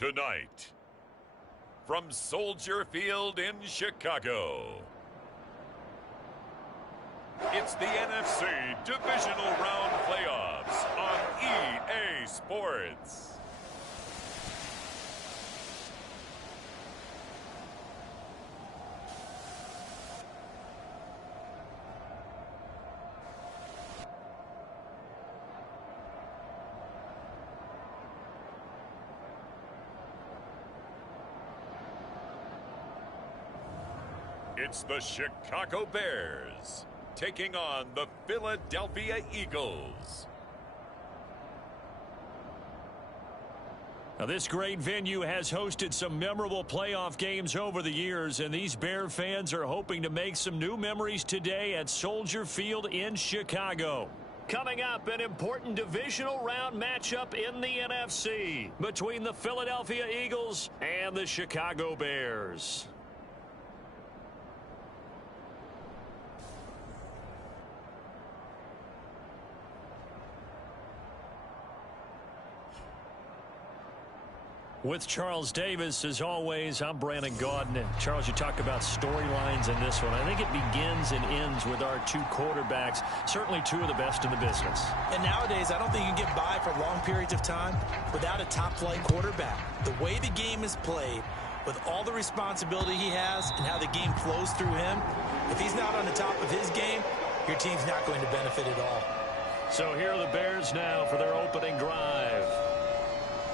Tonight, from Soldier Field in Chicago, it's the NFC Divisional Round Playoffs on EA Sports. It's the Chicago Bears taking on the Philadelphia Eagles. Now, this great venue has hosted some memorable playoff games over the years, and these Bear fans are hoping to make some new memories today at Soldier Field in Chicago. Coming up, an important divisional round matchup in the NFC between the Philadelphia Eagles and the Chicago Bears. With Charles Davis, as always, I'm Brandon Gaudin. And Charles, you talk about storylines in this one. I think it begins and ends with our two quarterbacks, certainly two of the best in the business. And nowadays, I don't think you can get by for long periods of time without a top-flight quarterback. The way the game is played, with all the responsibility he has and how the game flows through him, if he's not on the top of his game, your team's not going to benefit at all. So here are the Bears now for their opening drive.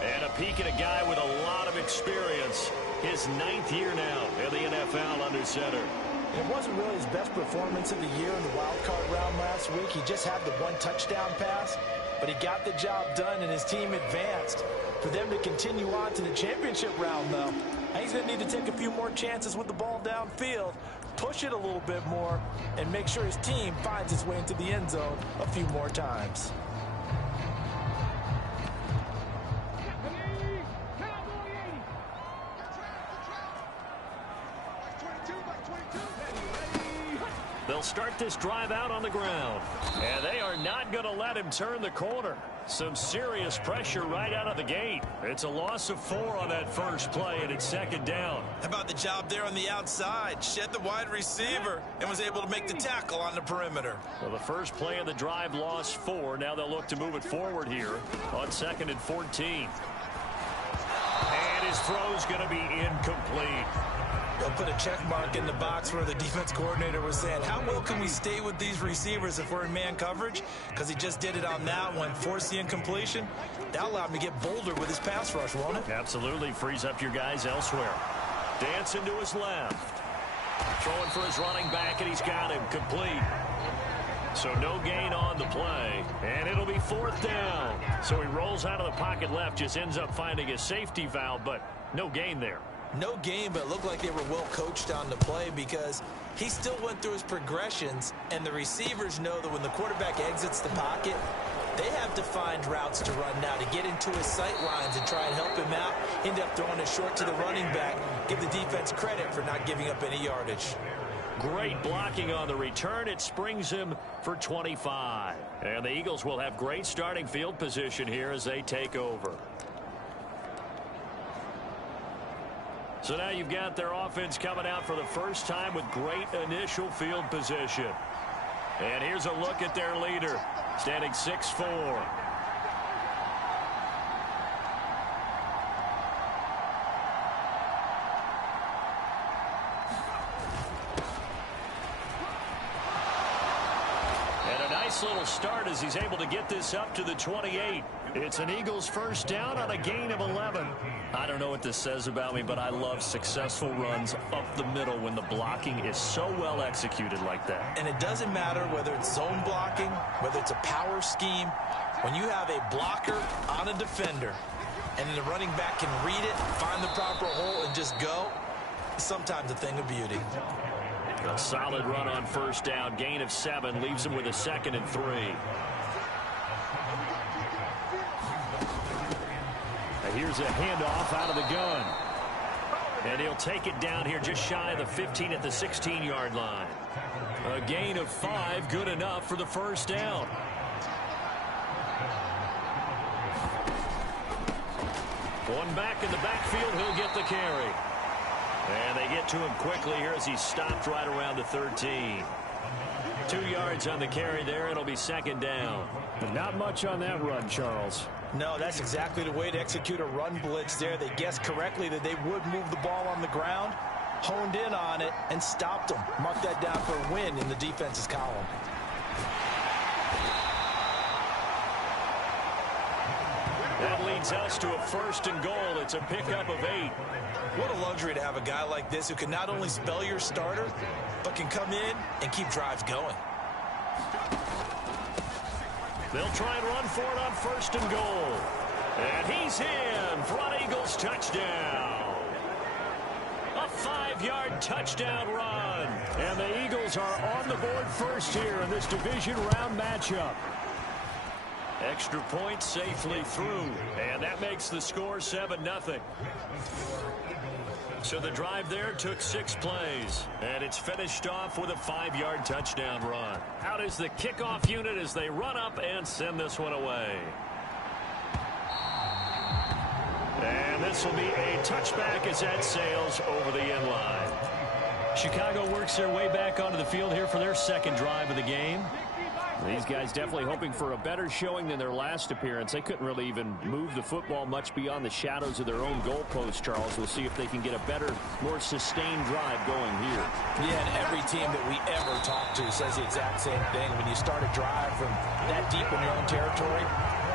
And a peek at a guy with a lot of experience. His 9th year now in the NFL under center. It wasn't really his best performance of the year in the wild card round last week. He just had the one touchdown pass, but he got the job done and his team advanced. For them to continue on to the championship round, though, he's going to need to take a few more chances with the ball downfield, push it a little bit more, and make sure his team finds its way into the end zone a few more times. They'll start this drive out on the ground. And they are not going to let him turn the corner. Some serious pressure right out of the gate. It's a loss of 4 on that first play, and it's second down. How about the job there on the outside? Shed the wide receiver and was able to make the tackle on the perimeter. Well, the first play of the drive lost 4. Now they'll look to move it forward here on 2nd and 14. And his throw's going to be incomplete. They'll put a check mark in the box where the defense coordinator was saying, how well can we stay with these receivers if we're in man coverage? Because he just did it on that one, forced the incompletion. That'll allow him to get bolder with his pass rush, won't it? Absolutely. Frees up your guys elsewhere. Dancing to his left. Throwing for his running back, and he's got him complete. So no gain on the play, and it'll be 4th down. So he rolls out of the pocket left, just ends up finding a safety valve, but no gain there. No game, but it looked like they were well coached on the play because he still went through his progressions, and the receivers know that when the quarterback exits the pocket, they have to find routes to run now to get into his sight lines and try and help him out. End up throwing it short to the running back. Give the defense credit for not giving up any yardage. Great blocking on the return. It springs him for 25. And the Eagles will have great starting field position here as they take over. So now you've got their offense coming out for the first time with great initial field position. And here's a look at their leader, standing 6'4". Little start as he's able to get this up to the 28. It's an Eagles first down on a gain of 11. I don't know what this says about me, but I love successful runs up the middle when the blocking is so well executed like that. And it doesn't matter whether it's zone blocking, whether it's a power scheme. When you have a blocker on a defender and the running back can read it, find the proper hole, and just go, it's sometimes a thing of beauty. A solid run on first down. Gain of 7 leaves him with a 2nd and 3. Now here's a handoff out of the gun. And he'll take it down here just shy of the 15 at the 16-yard line. A gain of 5, good enough for the first down. One back in the backfield. He'll get the carry. And they get to him quickly here as he stopped right around the 13. 2 yards on the carry there. It'll be second down. Not much on that run, Charles. No, that's exactly the way to execute a run blitz there. They guessed correctly that they would move the ball on the ground, honed in on it, and stopped them. Mark that down for a win in the defense's column. That leads us to a 1st and goal. It's a pickup of 8. What a luxury to have a guy like this who can not only spell your starter, but can come in and keep drives going. They'll try and run for it on 1st and goal. And he's in for an Eagles touchdown. A 5-yard touchdown run. And the Eagles are on the board first here in this division round matchup. Extra point safely through. And that makes the score 7-0. So the drive there took 6 plays. And it's finished off with a 5-yard touchdown run. Out is the kickoff unit as they run up and send this one away. And this will be a touchback as that sails over the end line. Chicago works their way back onto the field here for their second drive of the game. These guys definitely hoping for a better showing than their last appearance. They couldn't really even move the football much beyond the shadows of their own goalpost, Charles. We'll see if they can get a better, more sustained drive going here. Yeah, and every team that we ever talk to says the exact same thing. When you start a drive from that deep in your own territory,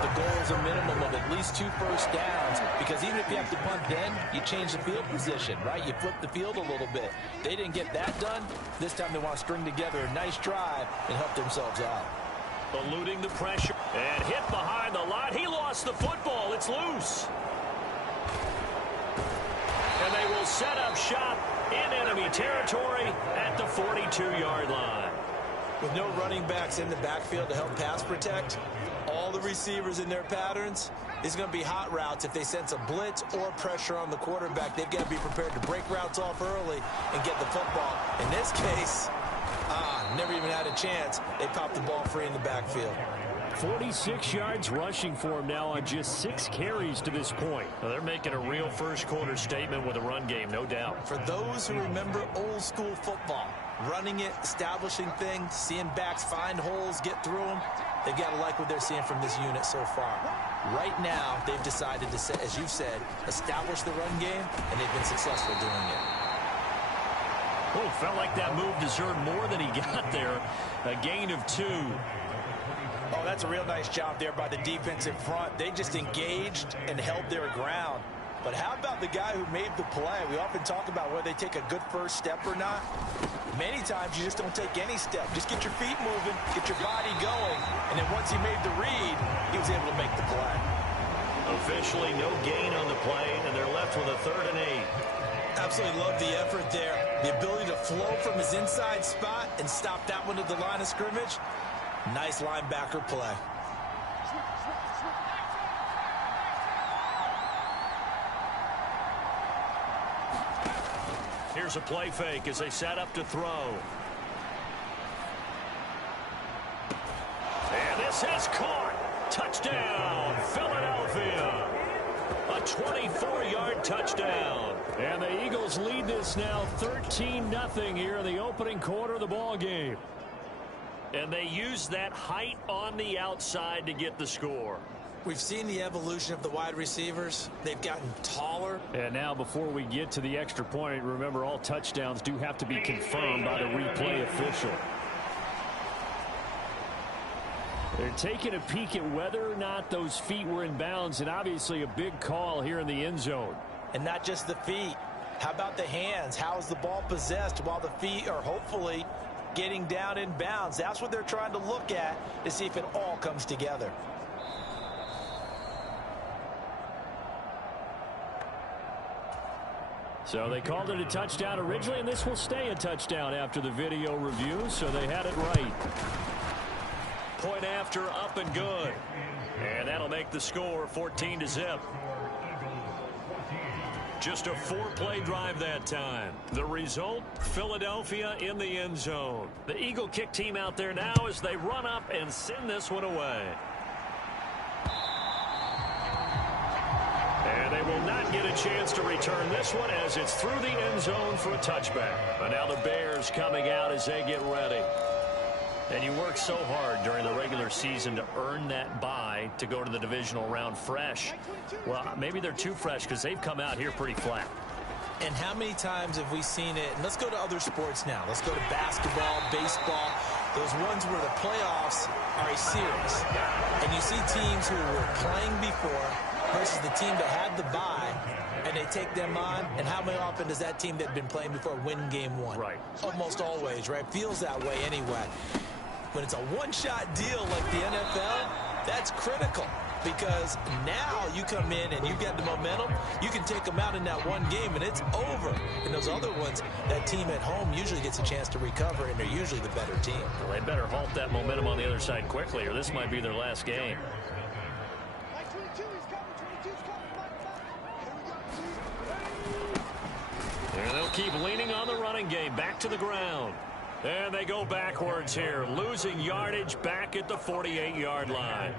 the goal is a minimum of at least 2 first downs, because even if you have to punt then, you change the field position, right? You flip the field a little bit. They didn't get that done. This time they want to string together a nice drive and help themselves out. Eluding the pressure and hit behind the line. He lost the football. It's loose. And they will set up shop in enemy territory at the 42-yard line. With no running backs in the backfield to help pass protect, all the receivers in their patterns, it's going to be hot routes. If they sense a blitz or pressure on the quarterback, they've got to be prepared to break routes off early and get the football. In this case, never even had a chance. They popped the ball free in the backfield. 46 yards rushing for him now on just 6 carries to this point. Well, they're making a real first-quarter statement with a run game, no doubt. For those who remember old-school football, running it, establishing things, seeing backs find holes, get through them, they've got to like what they're seeing from this unit so far. Right now, they've decided to, as you said, establish the run game, and they've been successful doing it. Oh, felt like that move deserved more than he got there. A gain of 2. Oh, that's a real nice job there by the defense in front. They just engaged and held their ground. But how about the guy who made the play? We often talk about whether they take a good first step or not. Many times you just don't take any step. Just get your feet moving, get your body going, and then once he made the read, he was able to make the play. Officially no gain on the play, and they're left with a 3rd and 8. Absolutely love the effort there. The ability to flow from his inside spot and stop that one at the line of scrimmage. Nice linebacker play. Here's a play fake as they set up to throw. And this is caught. Touchdown, Philadelphia. A 24-yard touchdown. And the Eagles lead this now 13-0 here in the opening quarter of the ball game. And they use that height on the outside to get the score. We've seen the evolution of the wide receivers. They've gotten taller. And now before we get to the extra point, remember all touchdowns do have to be confirmed by the replay official. They're taking a peek at whether or not those feet were in bounds, and obviously a big call here in the end zone. And not just the feet. How about the hands? How is the ball possessed while the feet are hopefully getting down in bounds? That's what they're trying to look at to see if it all comes together. So they called it a touchdown originally, and this will stay a touchdown after the video review, so they had it right. Point after, up and good. And that'll make the score 14-0. Just a 4-play drive that time. The result, Philadelphia in the end zone. The Eagle kick team out there now as they run up and send this one away. And they they will not get a chance to return this one as it's through the end zone for a touchback. But now the Bears coming out as they get ready. And you work so hard during the regular season to earn that bye to go to the divisional round fresh. Well, maybe they're too fresh because they've come out here pretty flat. And how many times have we seen it? And let's go to other sports now. Let's go to basketball, baseball, those ones where the playoffs are a series. And you see teams who were playing before versus the team that had the bye, and they take them on. And how often does that team that had been playing before win game one? Right. Almost always, right? Feels that way anyway. When it's a one-shot deal like the NFL, that's critical. Because now you come in and you've got the momentum, you can take them out in that one game and it's over. And those other ones, that team at home usually gets a chance to recover, and they're usually the better team. Well, they better halt that momentum on the other side quickly, or this might be their last game. And they'll keep leaning on the running game. Back to the ground. And they go backwards here, losing yardage back at the 48-yard line.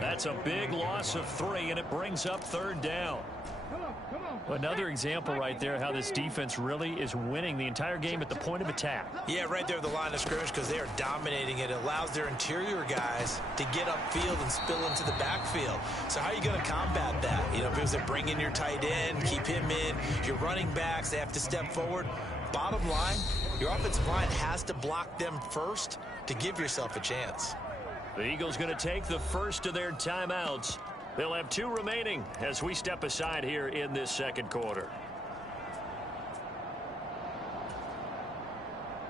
That's a big loss of 3, and it brings up 3rd down. Another example right there how this defense really is winning the entire game at the point of attack. Yeah, right there at the line of scrimmage, because they are dominating it. It allows their interior guys to get upfield and spill into the backfield. So how are you going to combat that? You know, because they bring in your tight end, keep him in, your running backs, they have to step forward. Bottom line, your offensive line has to block them first to give yourself a chance. The Eagles going to take the first of their timeouts. They'll have 2 remaining as we step aside here in this second quarter.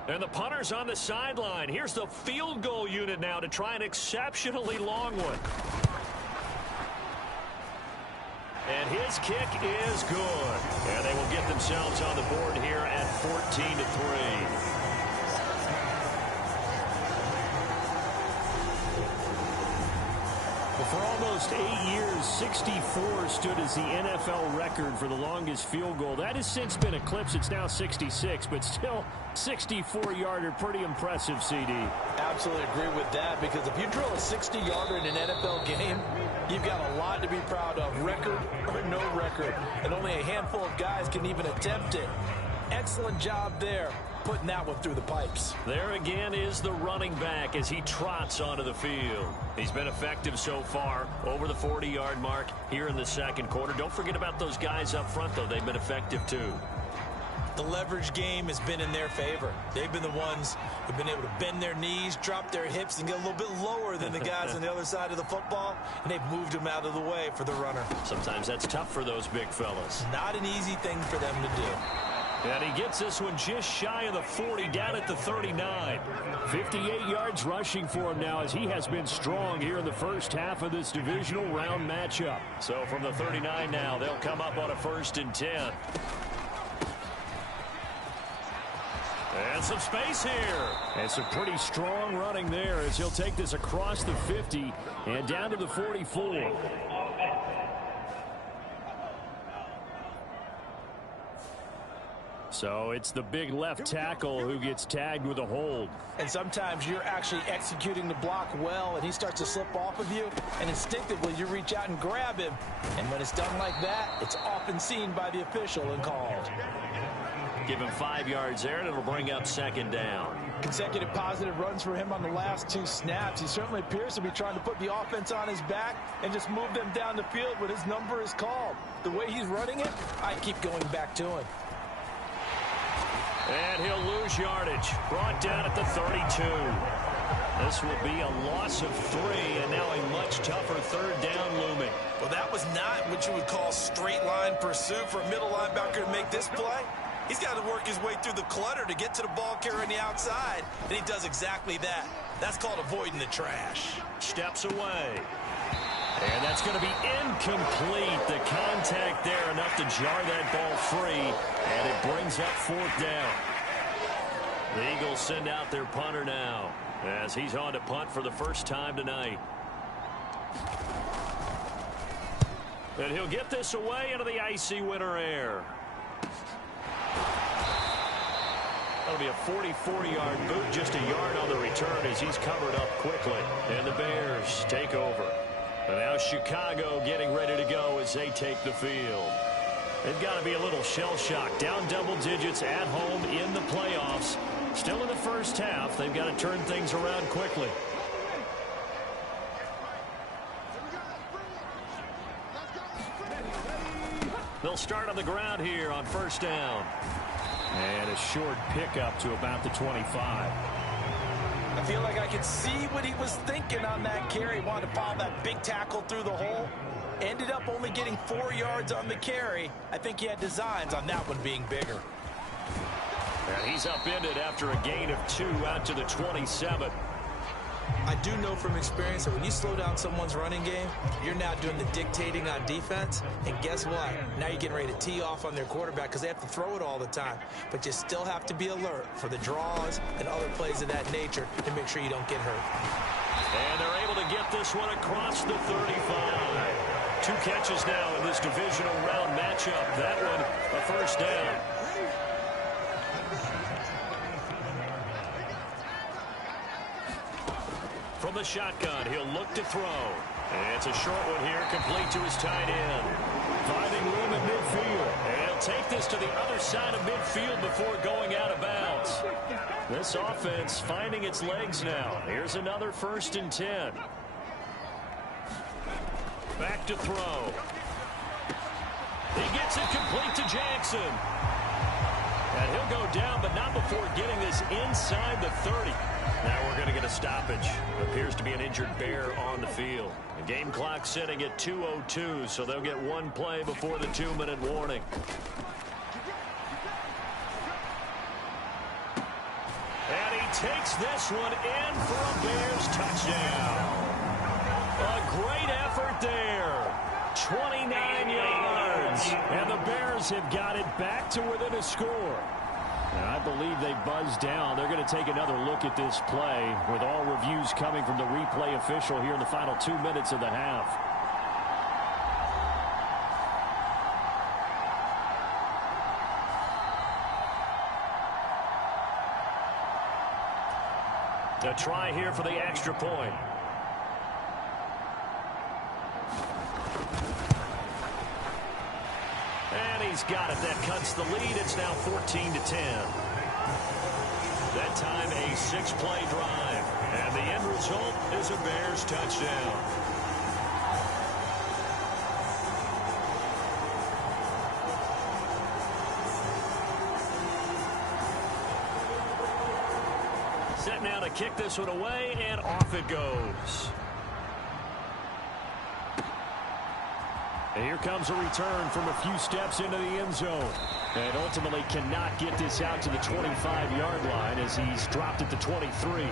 And the punter's on the sideline. Here's the field goal unit now to try an exceptionally long one. And his kick is good. And they will get themselves on the board here at 14-3. For almost 8 years, 64 stood as the NFL record for the longest field goal. That has since been eclipsed. It's now 66, but still 64-yarder. Pretty impressive, CD. Absolutely agree with that, because if you drill a 60-yarder in an NFL game, you've got a lot to be proud of, record or no record. And only a handful of guys can even attempt it. Excellent job there, putting that one through the pipes. There again is the running back as he trots onto the field. He's been effective so far, over the 40-yard mark here in the second quarter. Don't forget about those guys up front, though. They've been effective, too. The leverage game has been in their favor. They've been the ones who've been able to bend their knees, drop their hips, and get a little bit lower than the guys on the other side of the football, and they've moved them out of the way for the runner. Sometimes that's tough for those big fellas. Not an easy thing for them to do. And he gets this one just shy of the 40, down at the 39. 58 yards rushing for him now, as he has been strong here in the first half of this divisional round matchup. So from the 39 now, they'll come up on a 1st and 10. And some space here. And some pretty strong running there as he'll take this across the 50 and down to the 44. So it's the big left tackle who gets tagged with a hold. And sometimes you're actually executing the block well, and he starts to slip off of you, and instinctively you reach out and grab him. And when it's done like that, it's often seen by the official and called. Give him 5 yards there, and it'll bring up 2nd down. Consecutive positive runs for him on the last 2 snaps. He certainly appears to be trying to put the offense on his back and just move them down the field when his number is called. The way he's running it, I keep going back to him. And he'll lose yardage. Brought down at the 32. This will be a loss of 3, and now a much tougher 3rd down looming. Well, that was not what you would call straight line pursuit for a middle linebacker to make this play. He's got to work his way through the clutter to get to the ball carrier on the outside, and he does exactly that. That's called avoiding the trash. Steps away. And that's going to be incomplete. The contact there enough to jar that ball free, and it brings up 4th down. The Eagles send out their punter now as he's on to punt for the first time tonight. And he'll get this away into the icy winter air. That'll be a 44-yard boot, just a yard on the return as he's covered up quickly. And the Bears take over. And now Chicago getting ready to go as they take the field. They've got to be a little shell-shocked. Down double digits at home in the playoffs. Still in the first half. They've got to turn things around quickly. They'll start on the ground here on first down. And a short pickup to about the 25. I feel like I could see what he was thinking on that carry. Wanted to follow that big tackle through the hole. Ended up only getting 4 yards on the carry. I think he had designs on that one being bigger. And he's upended after a gain of 2 out to the 27. I do know from experience that when you slow down someone's running game, you're now doing the dictating on defense. And guess what? Now you're getting ready to tee off on their quarterback because they have to throw it all the time. But you still have to be alert for the draws and other plays of that nature to make sure you don't get hurt. And they're able to get this one across the 35. 2 catches now in this divisional round matchup. That one a first down. From the shotgun, he'll look to throw. And it's a short one here, complete to his tight end. Finding room at midfield. And he'll take this to the other side of midfield before going out of bounds. This offense finding its legs now. Here's another 1st and 10. Back to throw. He gets it complete to Jackson. And he'll go down, but not before getting this inside the 30. Now we're going to get a stoppage. Appears to be an injured Bear on the field. The game clock sitting at 2:02, so they'll get 1 play before the 2-minute warning. And he takes this one in for a Bears touchdown. A great effort there. 29 yards. And the Bears have got it back to within a score. And I believe they buzzed down. They're going to take another look at this play with all reviews coming from the replay official here in the final 2 minutes of the half. A try here for the extra point. And he's got it. That cuts the lead. It's now 14-10. That time a 6-play drive. And the end result is a Bears touchdown. Set now to kick this one away, and off it goes. And here comes a return from a few steps into the end zone. And ultimately cannot get this out to the 25-yard line as he's dropped at the 23.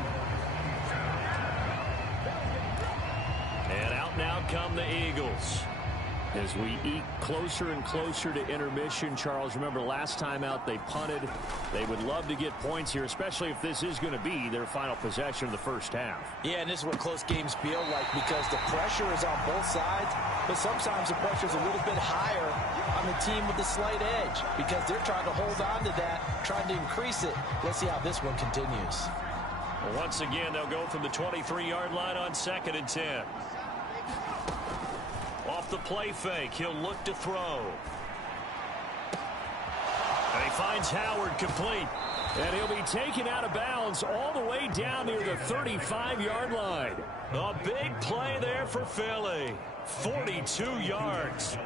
And out now come the Eagles. As we eke closer and closer to intermission, Charles, remember last time out they punted. They would love to get points here, especially if this is going to be their final possession of the first half. Yeah, and this is what close games feel like because the pressure is on both sides, but sometimes the pressure is a little bit higher on the team with the slight edge because they're trying to hold on to that, trying to increase it. Let's see how this one continues. Well, once again, they'll go from the 23-yard line on 2nd and 10. Off the play fake, he'll look to throw. And he finds Howard complete. And he'll be taken out of bounds all the way down near the 35-yard line. A big play there for Philly. 42 yards.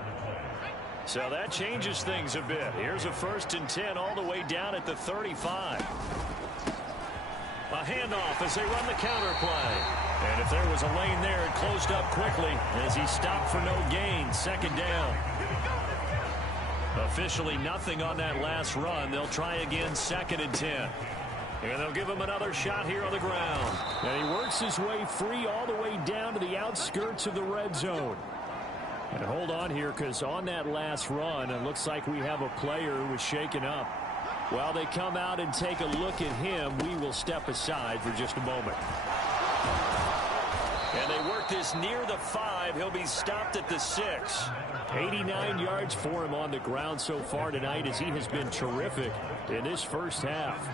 So that changes things a bit. Here's a 1st and 10 all the way down at the 35. A handoff as they run the counter play. And if there was a lane there, it closed up quickly as he stopped for no gain. 2nd down. Officially nothing on that last run. They'll try again 2nd and 10. And they'll give him another shot here on the ground. And he works his way free all the way down to the outskirts of the red zone. And hold on here because on that last run, it looks like we have a player who was shaken up. While they come out and take a look at him, we will step aside for just a moment. And they work this near the 5. He'll be stopped at the 6. 89 yards for him on the ground so far tonight as he has been terrific in this first half.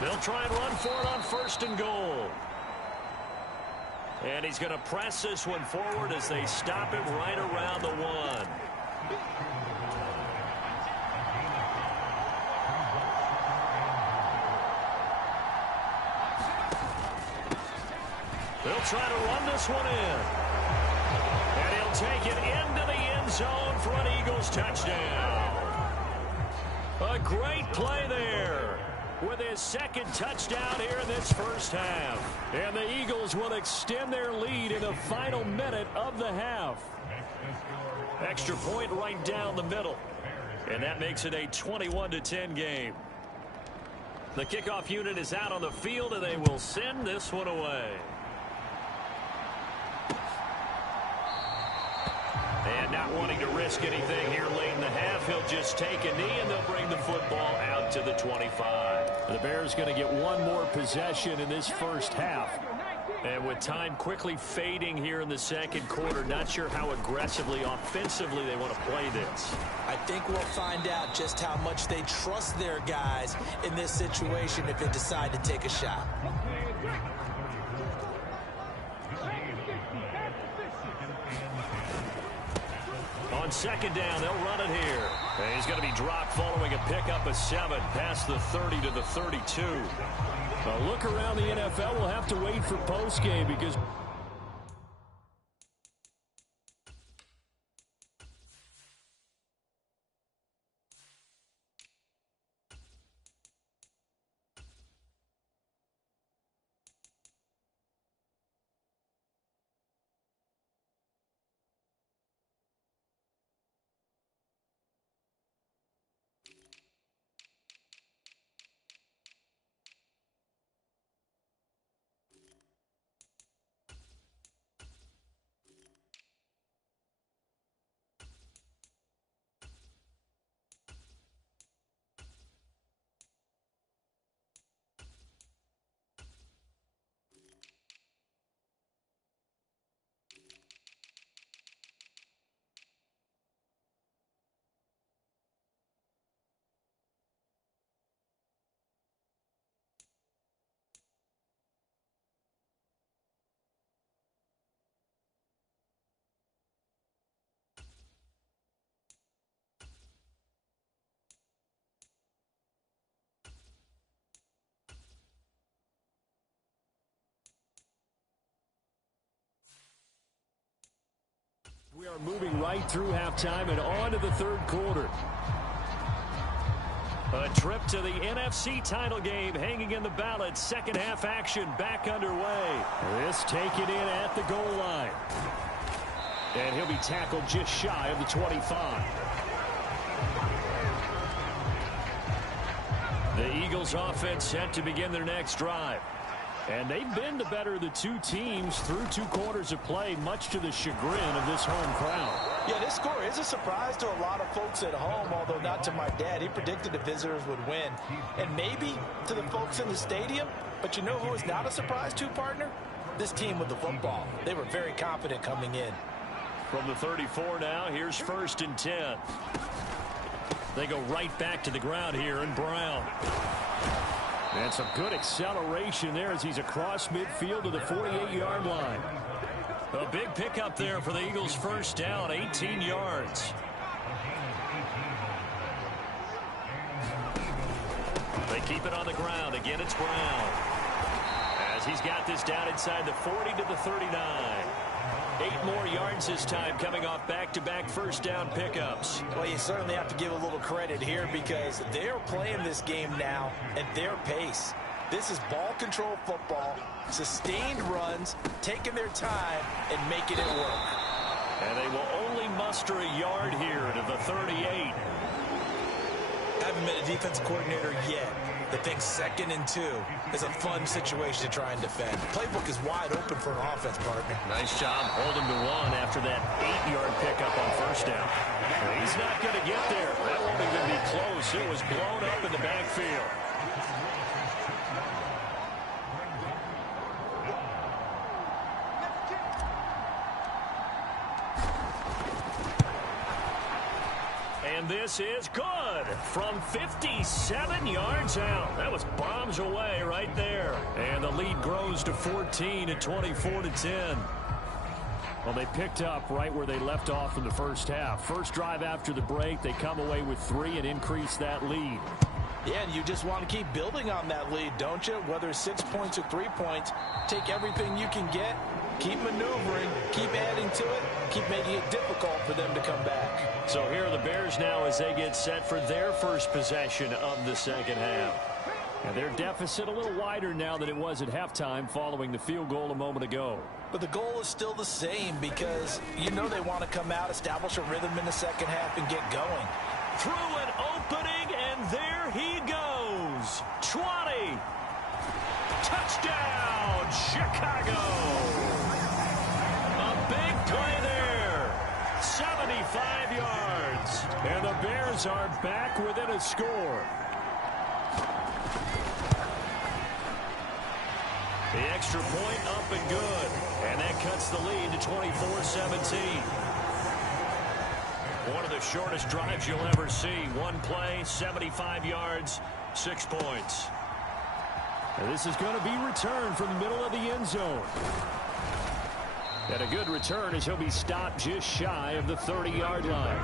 They'll try and run for it on 1st and goal. And he's going to press this one forward as they stop him right around the 1. They'll try to run this one in. And he'll take it into the end zone for an Eagles touchdown. A great play there with his 2nd touchdown here in this first half. And the Eagles will extend their lead in the final minute of the half. Extra point right down the middle. And that makes it a 21-10 game. The kickoff unit is out on the field, and they will send this one away. And not wanting to risk anything here late in the half, he'll just take a knee, and they'll bring the football out to the 25. The Bears going to get one more possession in this first half. And with time quickly fading here in the 2nd quarter, not sure how aggressively, offensively they want to play this. I think we'll find out just how much they trust their guys in this situation if they decide to take a shot. On 2nd down, they'll run it here. And he's going to be dropped following a pickup of 7 past the 30 to the 32. A look around the NFL, will have to wait for postgame because we are moving right through halftime and on to the 3rd quarter. A trip to the NFC title game hanging in the balance. 2nd half action back underway. This taken in at the goal line. And he'll be tackled just shy of the 25. The Eagles offense set to begin their next drive. And they've been the better of the 2 teams through 2 quarters of play, much to the chagrin of this home crowd. Yeah, this score is a surprise to a lot of folks at home, although not to my dad. He predicted the visitors would win. And maybe to the folks in the stadium, but you know who is not a surprise to, partner? This team with the football. They were very confident coming in. From the 34 now, here's 1st and 10. They go right back to the ground here, and Brown. And some good acceleration there as he's across midfield to the 48-yard line. A big pickup there for the Eagles' first down, 18 yards. They keep it on the ground. Again, it's Brown. As he's got this down inside the 40 to the 39. 8 more yards this time coming off back-to-back first down pickups. Well, you certainly have to give a little credit here because they're playing this game now at their pace. This is ball control football, sustained runs, taking their time and making it work. And they will only muster a yard here to the 38. Haven't been a defensive coordinator yet that thinks 2nd and 2 is a fun situation to try and defend. Playbook is wide open for an offense, partner. Nice job holding to 1 after that 8-yard pickup on first down. He's not going to get there. That won't even be close. It was blown up in the backfield. And this is good from 57 yards out. That was bombs away right there. And the lead grows to 14 at 24-10. Well, they picked up right where they left off in the first half. First drive after the break, they come away with 3 and increase that lead. Yeah, and you just want to keep building on that lead, don't you? Whether it's 6 points or 3 points, take everything you can get, keep maneuvering, keep adding to it, keep making it difficult for them to come back. So here are the Bears now as they get set for their first possession of the second half. And their deficit a little wider now than it was at halftime following the field goal a moment ago. But the goal is still the same because you know they want to come out, establish a rhythm in the second half, and get going. Through an opening, and there he goes. 20. Touchdown, Chicago. A big play there. 75 yards. And the Bears are back within a score. The extra point up and good. And that cuts the lead to 24-17. One of the shortest drives you'll ever see. One play, 75 yards, 6 points. And this is going to be returned from the middle of the end zone. And a good return as he'll be stopped just shy of the 30-yard line.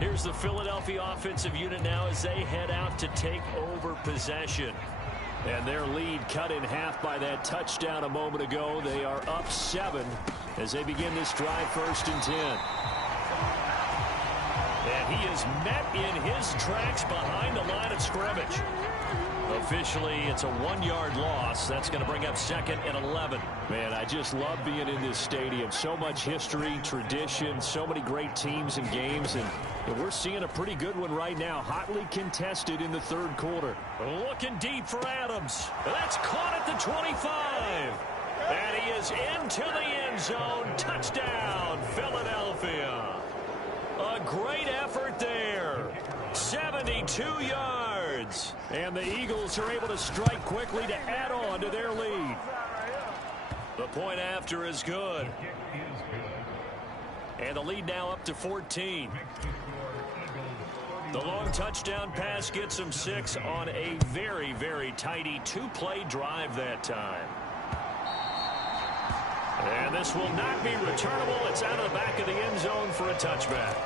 Here's the Philadelphia offensive unit now as they head out to take over possession. And their lead cut in half by that touchdown a moment ago. They are up 7 as they begin this drive, 1st and 10. And he is met in his tracks behind the line of scrimmage. Officially, it's a 1-yard loss. That's going to bring up 2nd and 11. Man, I just love being in this stadium. So much history, tradition, so many great teams and games. And we're seeing a pretty good one right now. Hotly contested in the 3rd quarter. Looking deep for Adams. That's caught at the 25. And he is into the end zone. Touchdown, Philadelphia. A great effort there. 72 yards. And the Eagles are able to strike quickly to add on to their lead. The point after is good. And the lead now up to 14. The long touchdown pass gets them 6 on a very, very tidy 2-play drive that time. And this will not be returnable. It's out of the back of the end zone for a touchback.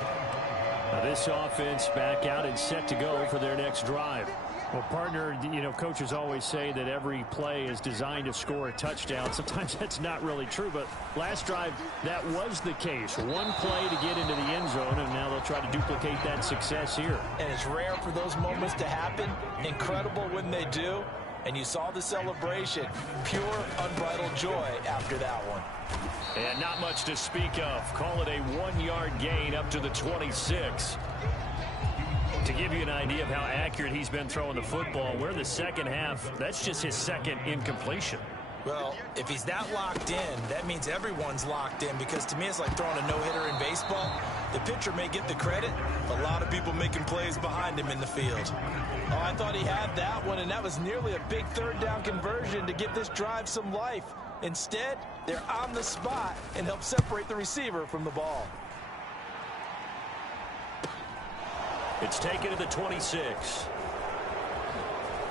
Now this offense back out and set to go for their next drive. Well, partner, you know, coaches always say that every play is designed to score a touchdown. Sometimes that's not really true, but last drive, that was the case. One play to get into the end zone, and now they'll try to duplicate that success here. And it's rare for those moments to happen. Incredible when they do. And you saw the celebration. Pure, unbridled joy after that one. And not much to speak of. Call it a 1-yard gain up to the 26. To give you an idea of how accurate he's been throwing the football, we're in the second half. That's just his 2nd incompletion. Well, if he's that locked in, that means everyone's locked in, because to me it's like throwing a no-hitter in baseball. The pitcher may get the credit, a lot of people making plays behind him in the field. Oh, I thought he had that one, and that was nearly a big 3rd down conversion to give this drive some life. Instead, they're on the spot and help separate the receiver from the ball. It's taken to the 26.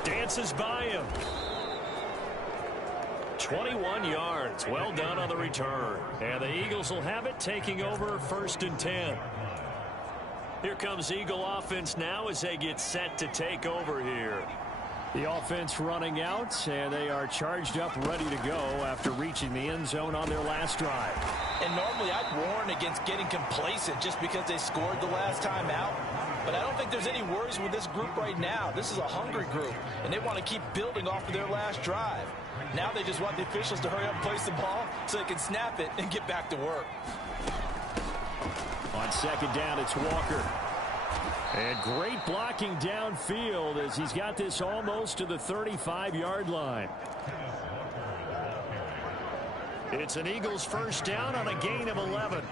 Dances by him. 21 yards. Well done on the return. And the Eagles will have it, taking over 1st and 10. Here comes Eagle offense now as they get set to take over here. The offense running out, and they are charged up, ready to go after reaching the end zone on their last drive. And normally I'd warn against getting complacent just because they scored the last time out. But I don't think there's any worries with this group right now. This is a hungry group, and they want to keep building off of their last drive. Now they just want the officials to hurry up and place the ball so they can snap it and get back to work. On 2nd down, it's Walker. And great blocking downfield as he's got this almost to the 35-yard line. It's an Eagles 1st down on a gain of 11.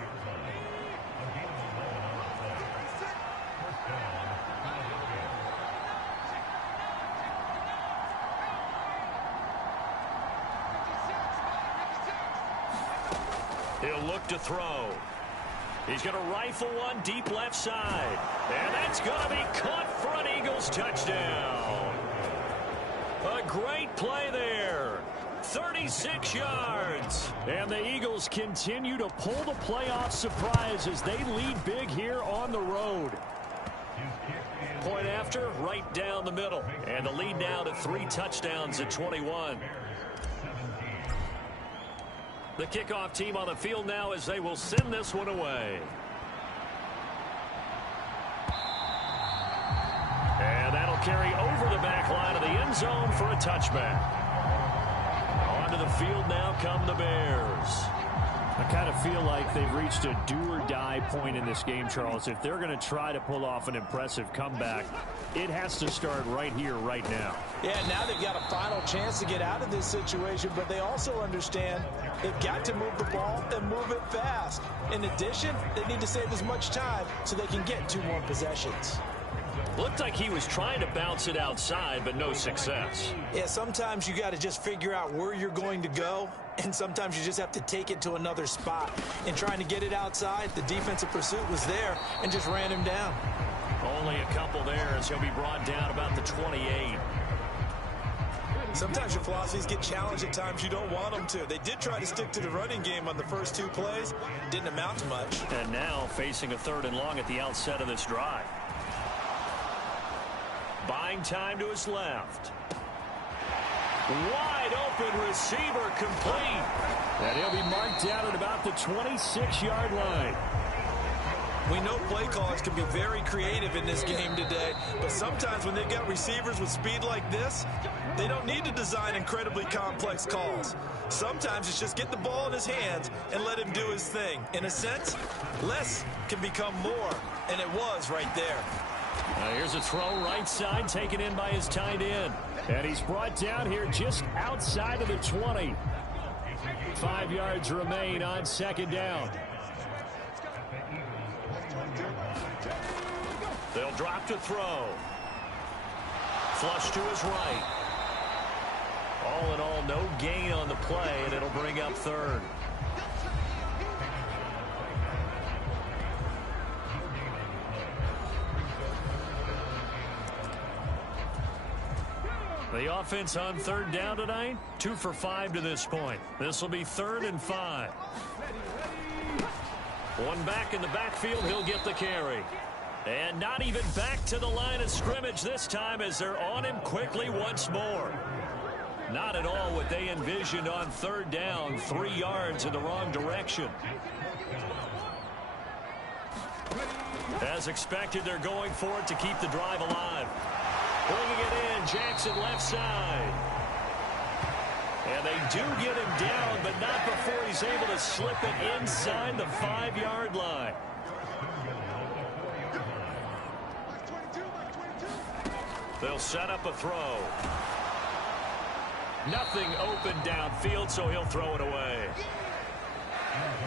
He'll look to throw. He's going to rifle one deep left side. And that's going to be caught for an Eagles touchdown. A great play there. 36 yards. And the Eagles continue to pull the playoff surprise as they lead big here on the road. Point after, right down the middle. And the lead now to 3 touchdowns at 21. The kickoff team on the field now as they will send this one away. And that'll carry over the back line of the end zone for a touchback. Onto the field now come the Bears. I kind of feel like they've reached a do-or-die point in this game, Charles. If they're going to try to pull off an impressive comeback, it has to start right here, right now. Yeah, now they've got a final chance to get out of this situation, but they also understand they've got to move the ball and move it fast. In addition, they need to save as much time so they can get 2 more possessions. Looked like he was trying to bounce it outside, but no success. Yeah, sometimes you got to just figure out where you're going to go, and sometimes you just have to take it to another spot. In trying to get it outside, the defensive pursuit was there and just ran him down. Only a couple there as he'll be brought down about the 28. Sometimes your philosophies get challenged at times you don't want them to. They did try to stick to the running game on the first 2 plays. Didn't amount to much. And now facing a 3rd and long at the outset of this drive. Buying time to his left. Wide open receiver complete. And he'll be marked down at about the 26-yard line. We know play callers can be very creative in this game today, but sometimes when they've got receivers with speed like this, they don't need to design incredibly complex calls. Sometimes it's just get the ball in his hands and let him do his thing. In a sense, less can become more, and it was right there. Here's a throw right side taken in by his tight end. And he's brought down here just outside of the 20. 5 yards remain on 2nd down. They'll drop to throw. Flush to his right. All in all, no gain on the play, and it'll bring up 3rd. The offense on 3rd down tonight, 2 for 5 to this point. This will be 3rd and 5. One back in the backfield, he'll get the carry. And not even back to the line of scrimmage this time as they're on him quickly once more. Not at all what they envisioned on 3rd down, 3 yards in the wrong direction. As expected, they're going for it to keep the drive alive. Bringing it in, Jackson left side. And they do get him down, but not before he's able to slip it inside the 5-yard line. They'll set up a throw. Nothing open downfield, so he'll throw it away.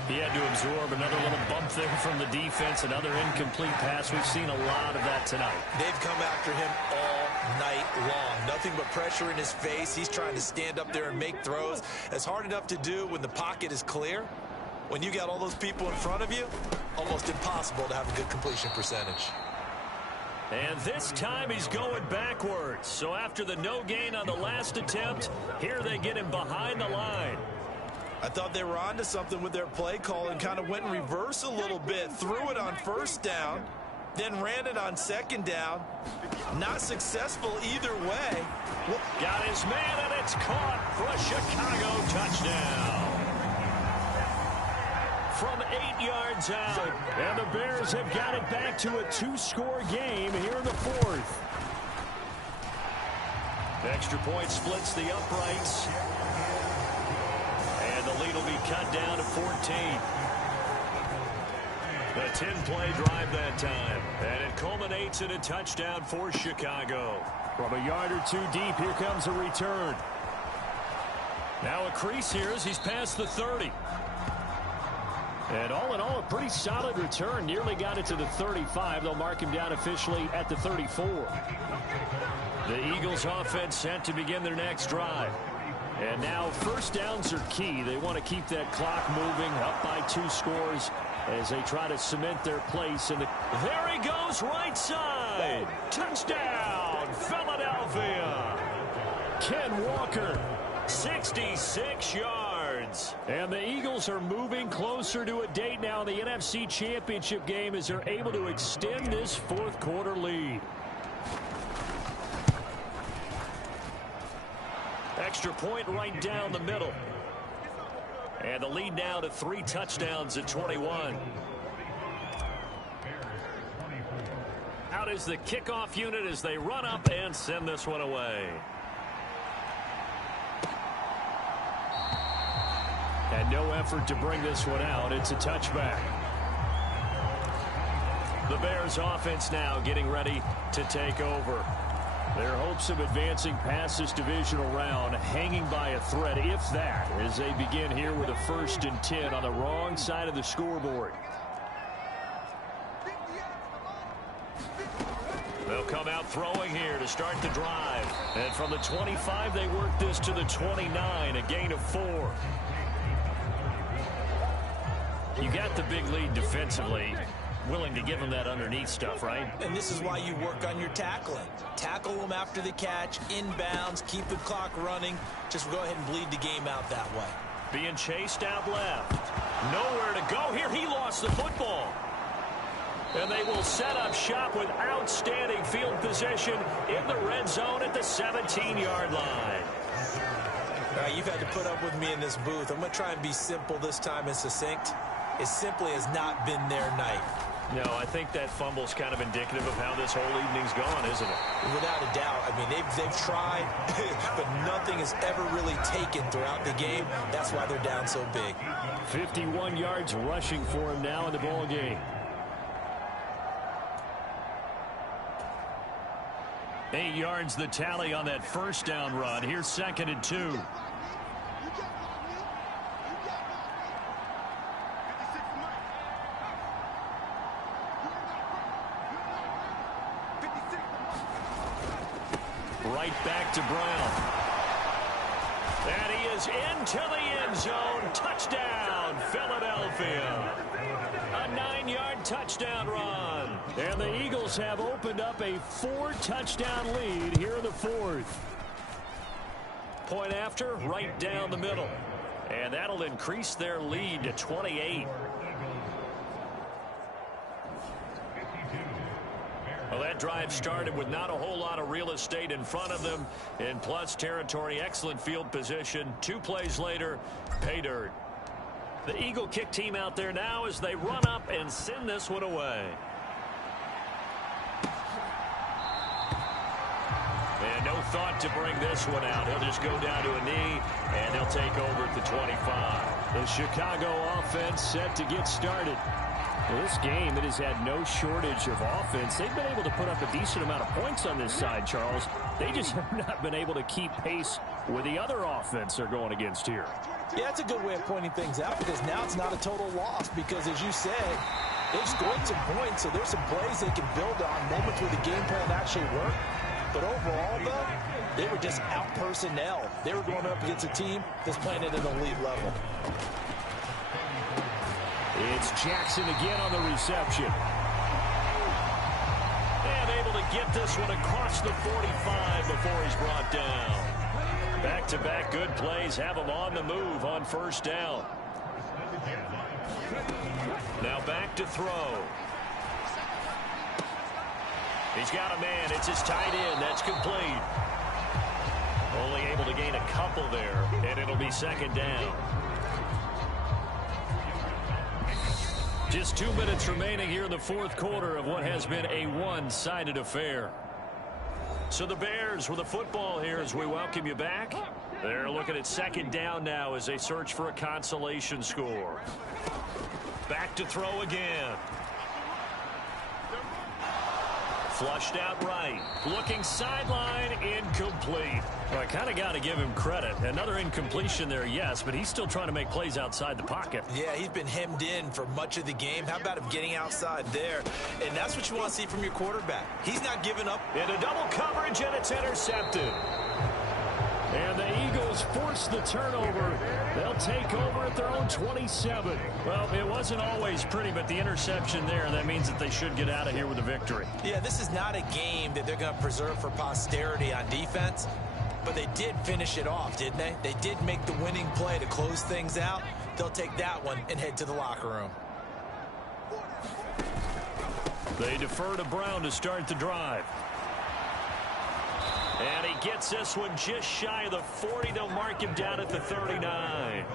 He had to absorb another little bump there from the defense, another incomplete pass. We've seen a lot of that tonight. They've come after him all night long. Nothing but pressure in his face. He's trying to stand up there and make throws. It's hard enough to do when the pocket is clear. When you got all those people in front of you, almost impossible to have a good completion percentage. And this time he's going backwards. So after the no gain on the last attempt, here they get him behind the line. I thought they were onto something with their play call and kind of went in reverse a little bit. Threw it on 1st down, then ran it on 2nd down. Not successful either way. Got his man, and it's caught for a Chicago touchdown. From 8 yards out, and the Bears have got it back to a 2-score game here in the 4th. Extra point splits the uprights. And the lead will be cut down to 14. A 10-play drive that time. And it culminates in a touchdown for Chicago. From a yard or 2 deep, here comes a return. Now a crease here as he's past the 30. And all in all, a pretty solid return. Nearly got it to the 35. They'll mark him down officially at the 34. The Eagles offense set to begin their next drive. And now first downs are key. They want to keep that clock moving, up by 2 scores as they try to cement their place. There he goes, right side. Touchdown, Philadelphia. Ken Walker, 66 yards. And the Eagles are moving closer to a date now in the NFC Championship game as they're able to extend this fourth quarter lead. Extra point right down the middle. And the lead now to 3 touchdowns at 21. Out is the kickoff unit as they run up and send this one away. And no effort to bring this one out. It's a touchback. The Bears offense now getting ready to take over. Their hopes of advancing past this divisional round hanging by a thread, if that, as they begin here with a 1st and 10 on the wrong side of the scoreboard. They'll come out throwing here to start the drive. And from the 25, they work this to the 29, a gain of 4. You got the big lead defensively. Willing to give them that underneath stuff, right? And this is why you work on your tackling. Tackle them after the catch, inbounds, keep the clock running. Just go ahead and bleed the game out that way. Being chased out left. Nowhere to go here. He lost the football. And they will set up shop with outstanding field position in the red zone at the 17-yard line. All right, you've had to put up with me in this booth. I'm going to try and be simple this time and succinct. It simply has not been their night. No, I think that fumble's kind of indicative of how this whole evening's gone, isn't it? Without a doubt. I mean, they've tried, but nothing is ever really taken throughout the game. That's why they're down so big. 51 yards rushing for him now in the ball game. 8 yards the tally on that first down run. Here's 2nd and 2. Right back to Brown. And he is into the end zone. Touchdown, Philadelphia. A 9-yard touchdown run. And the Eagles have opened up a 4-touchdown lead here in the 4th. Point after, right down the middle. And that'll increase their lead to 28. Well, that drive started with not a whole lot of real estate in front of them. In plus territory, excellent field position. 2 plays later, pay dirt. The Eagle kick team out there now as they run up and send this one away. And no thought to bring this one out. He'll just go down to a knee, and he'll take over at the 25. The Chicago offense set to get started. Well, this game, it has had no shortage of offense. They've been able to put up a decent amount of points on this side, Charles. They just have not been able to keep pace with the other offense they're going against here. Yeah, that's a good way of pointing things out because now it's not a total loss because, as you said, they've scored some points, so there's some plays they can build on, moments where the game plan actually worked. But overall, though, they were just out personnel. They were going up against a team that's playing at an elite level. It's Jackson again on the reception. And able to get this one across the 45 before he's brought down. Back-to-back good plays have him on the move on first down. Now back to throw. He's got a man. It's his tight end. That's complete. Only able to gain a couple there, and it'll be 2nd down. Just 2 minutes remaining here in the 4th quarter of what has been a one-sided affair. So the Bears with the football here as we welcome you back. They're looking at 2nd down now as they search for a consolation score. Back to throw again. Flushed out right. Looking sideline, incomplete. Well, I kind of got to give him credit. Another incompletion there, yes, but he's still trying to make plays outside the pocket. Yeah, he's been hemmed in for much of the game. How about him getting outside there? And that's what you want to see from your quarterback. He's not giving up. Into double coverage, and it's intercepted. And the Eagles Eagles force the turnover. They'll take over at their own 27. Well, it wasn't always pretty, but the interception there, that means that they should get out of here with a victory. Yeah, this is not a game that they're going to preserve for posterity on defense, but they did finish it off, didn't they? They did make the winning play to close things out. They'll take that one and head to the locker room. They defer to Brown to start the drive. And he gets this one just shy of the 40. They'll mark him down at the 39.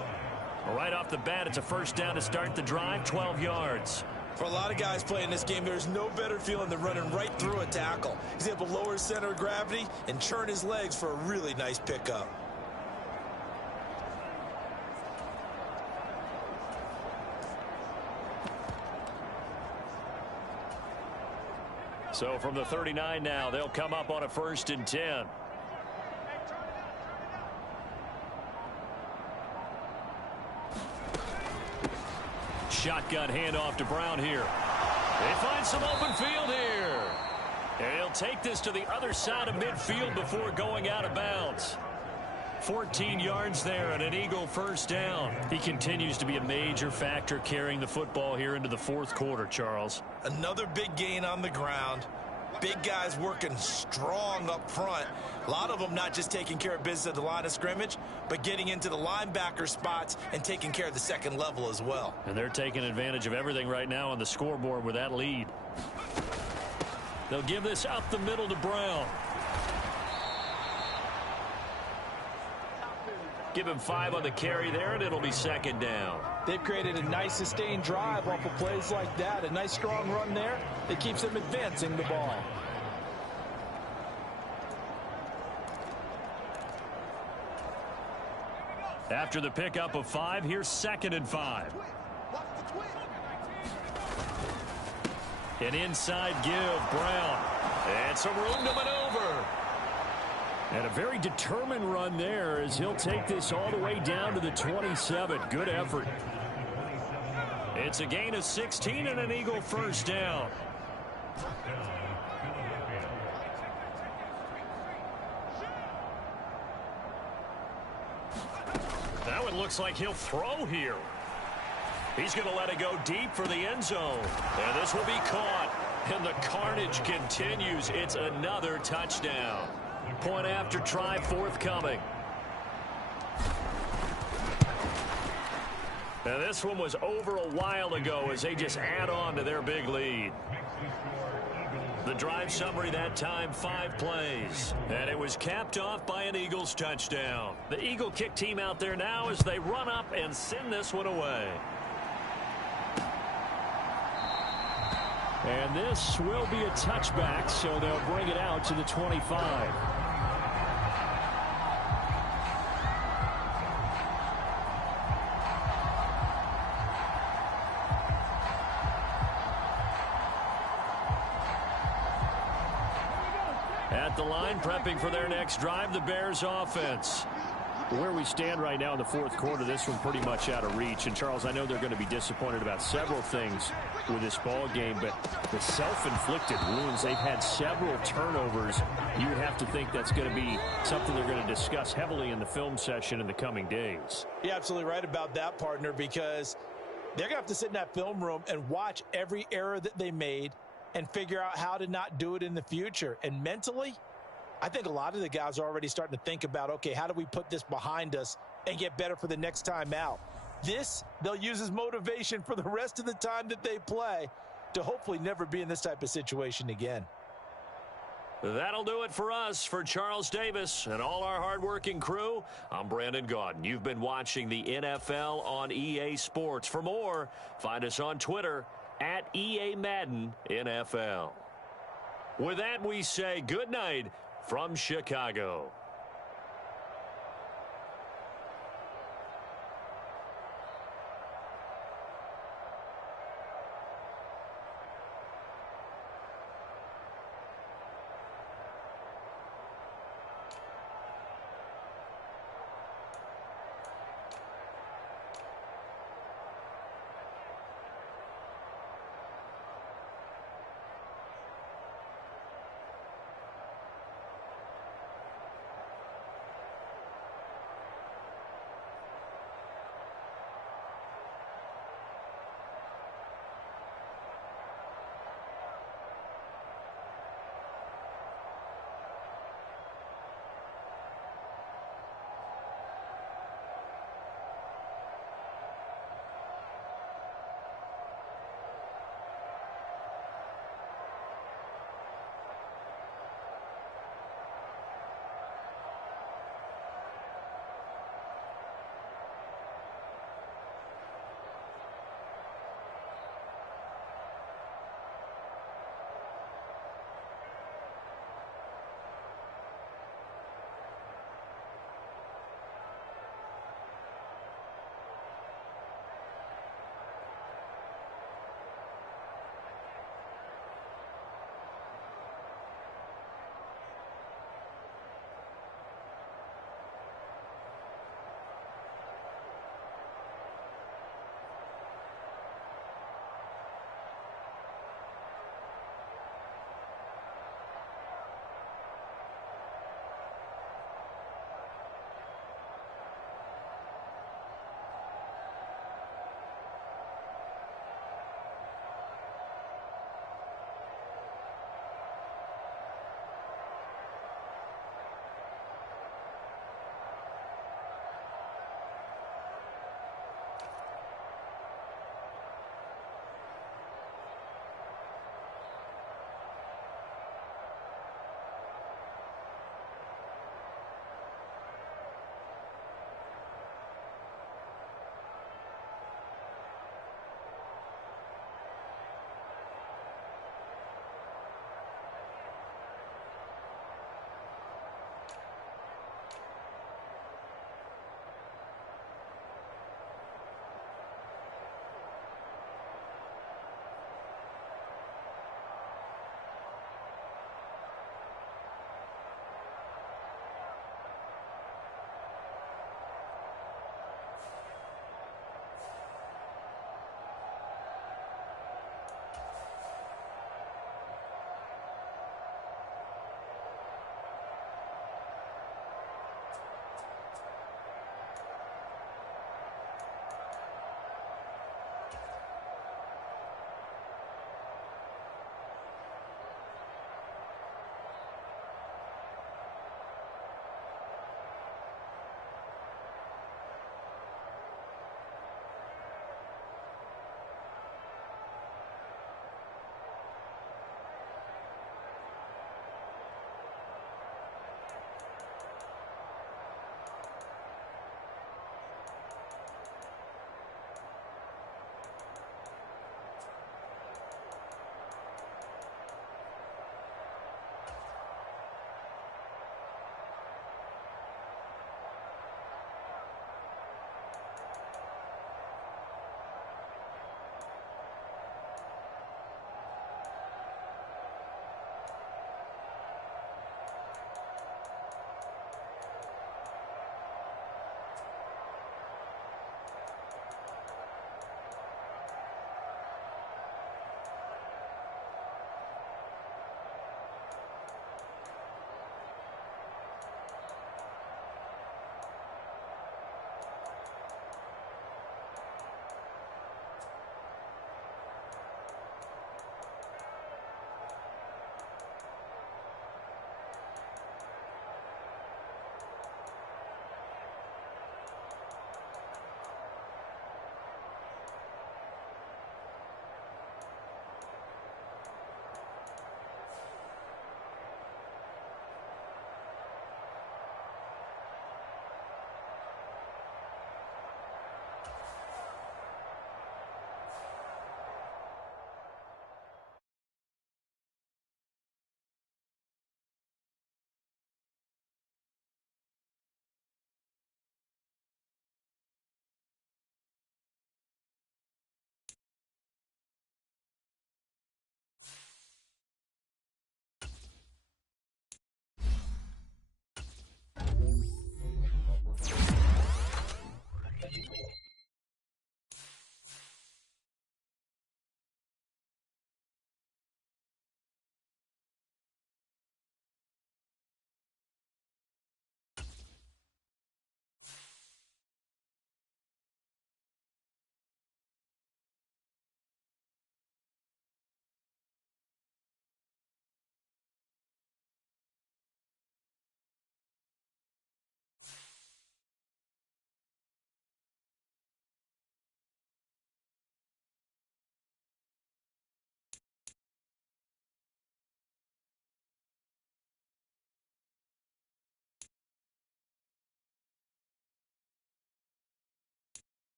Right off the bat, it's a first down to start the drive, 12 yards. For a lot of guys playing this game, there's no better feeling than running right through a tackle. He's able to lower his center of gravity and churn his legs for a really nice pickup. So from the 39 now, they'll come up on a 1st and 10. Shotgun handoff to Brown here. They find some open field here. And he'll take this to the other side of midfield before going out of bounds. 14 yards there and an Eagle first down. He continues to be a major factor carrying the football here into the 4th quarter, Charles. Another big gain on the ground. Big guys working strong up front. A lot of them not just taking care of business at the line of scrimmage, but getting into the linebacker spots and taking care of the second level as well. And they're taking advantage of everything right now on the scoreboard with that lead. They'll give this up the middle to Brown. Give him 5 on the carry there, and it'll be 2nd down. They've created a nice sustained drive off of plays like that. A nice strong run there that keeps them advancing the ball. After the pickup of 5, here's 2nd and 5. An inside give, Brown. And some room to maneuver. And a very determined run there as he'll take this all the way down to the 27. Good effort. It's a gain of 16 and an Eagle first down. That one looks like he'll throw here. He's going to let it go deep for the end zone. And this will be caught. And the carnage continues. It's another touchdown. Point after try forthcoming. Now this one was over a while ago as they just add on to their big lead. The drive summary that time, 5 plays. And it was capped off by an Eagles touchdown. The Eagle kick team out there now as they run up and send this one away. And this will be a touchback, so they'll bring it out to the 25. At the line, prepping for their next drive, the Bears offense. Where we stand right now in the 4th quarter, this one pretty much out of reach. And, Charles, I know they're going to be disappointed about several things with this ball game, but the self-inflicted wounds, they've had several turnovers. You would have to think that's going to be something they're going to discuss heavily in the film session in the coming days. You're absolutely right about that, partner, because they're going to have to sit in that film room and watch every error that they made and figure out how to not do it in the future. And mentally, I think a lot of the guys are already starting to think about, okay, how do we put this behind us and get better for the next time out? This, they'll use as motivation for the rest of the time that they play to hopefully never be in this type of situation again. That'll do it for us. For Charles Davis and all our hardworking crew, I'm Brandon Gaudin. You've been watching the NFL on EA Sports. For more, find us on Twitter at EA Madden NFL. With that, we say good night from Chicago.